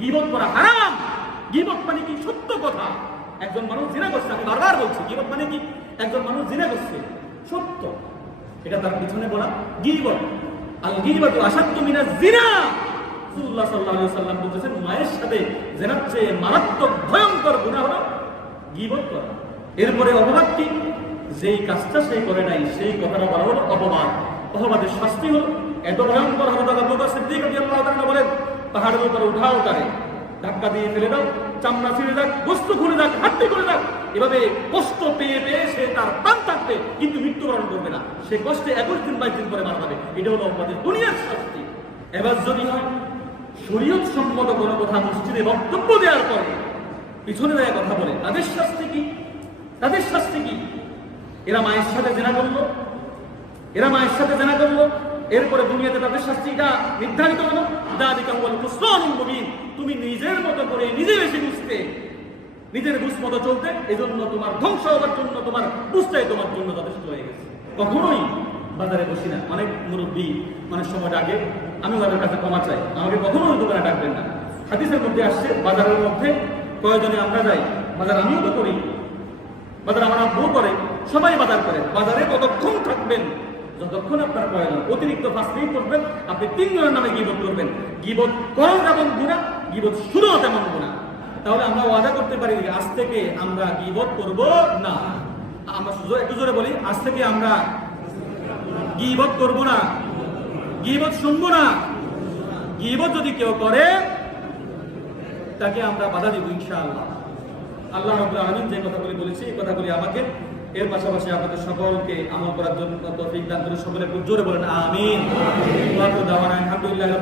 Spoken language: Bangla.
গিবত করা হারাম। গিবত মানে কি সত্য কথা? একজন মানুষ জিনা করছে, আমি বারবার বলছি, গিবত মানে কি? একজন মানুষ জিনা করছে, সত্য। এটা তার পিছনে বলা গিবত। আল গিবত আসাদ্দ মিনা জিনা। রাসূলুল্লাহ সাল্লাল্লাহু আলাইহি সাল্লাম বলতেছেন, মায়ের সাথে জেনার চেয়ে মারাত্মক ভয়ঙ্কর গুনাহ হলো গিবত করা। এরপরে অপবাদ কি? যেই কাজটা সে করে নাই, সেই কথাটা বলা হলো অপবাদ। অপবাদের শাস্তি হলো এত ভয়ঙ্কর পাহাড়ের উপরে উঠাও তারে ধাক্কা দিয়ে ফেলে দাও, চামড়া ছিঁড়ে যাক বস্তু খুলে যাক, হাড্ডি খুলে যাক। এভাবে কষ্ট পেয়ে পেয়ে সে তার প্রাণ থাকবে, কিন্তু মৃত্যুবরণ করবে না। সে কষ্টে একুশ দিন, বাইশ দিন পরে মারা যাবে। এটা হলো আমাদের দুনিয়ার শাস্তি। এবার যদি হয়, শরীয়ত সম্মত কোনো কথা মসজিদে বক্তব্য দেওয়ার পরে পিছনে দেয় কথা বলে, তাদের শাস্তি কি? তাদের শাস্তি কি? এরা মায়ের সাথে জেনা করল? এরা মায়ের সাথে জেনা করল? এরপরে দুনিয়াতে তাদের শাস্তিটা নির্ধারিত হলো। দাদিকা হুয়াল খুসরানুল মুবিন। তুমি নিজের মতো করে নিজে বেশি বুঝতে, নিজের বুঝ মতো চলতে, এজন্য তোমার ধ্বংস হওয়ার জন্য, তোমার বুঝটাই তোমার জন্য যথেষ্ট হয়ে গেছে। কখনোই বাজারে বসি না। অনেক মুরব্বী, অনেক সময় ডাকে, আমি ওদের কাছে ক্ষমা চাই। আমাকে কখনোই দোকানে ডাকবেন না। হাদিসের মধ্যে আসছে, বাজারের মধ্যে প্রয়োজনে আমরা যাই, বাজার আমিও তো করি। বাজার আমার আব্বু করে, সবাই বাজার করে। বাজারে কতক্ষণ থাকবেন? যতক্ষণ আপনার প্রয়োজন, অতিরিক্ত মিনিট করবেন, আপনি তিনজনের নামে গিবত করবেন। গিবত করো যেমন গুণা, গিবত শুরু তেমন গুণা। তাহলে আমরা ওয়াদা করতে পারি, আজ থেকে আমরা গিবত করব না। আমরা একটু জোরে বলি, আজ থেকে আমরা গিবত করব না। গিবত শুনব না। গিবত যদি কেউ করে, তাকে আমরা বাধা দিব ইনশাআল্লাহ। আল্লাহ রাব্বুল আলামিন যে কথাগুলি বলেছি, এই কথাগুলি আমাকে এর পাশাপাশি আমাদের সকলকে আমল করার জন্য তফিক দান করে সকলে খুব জোরে বলেন, আমিন। আলহামদুলিল্লাহি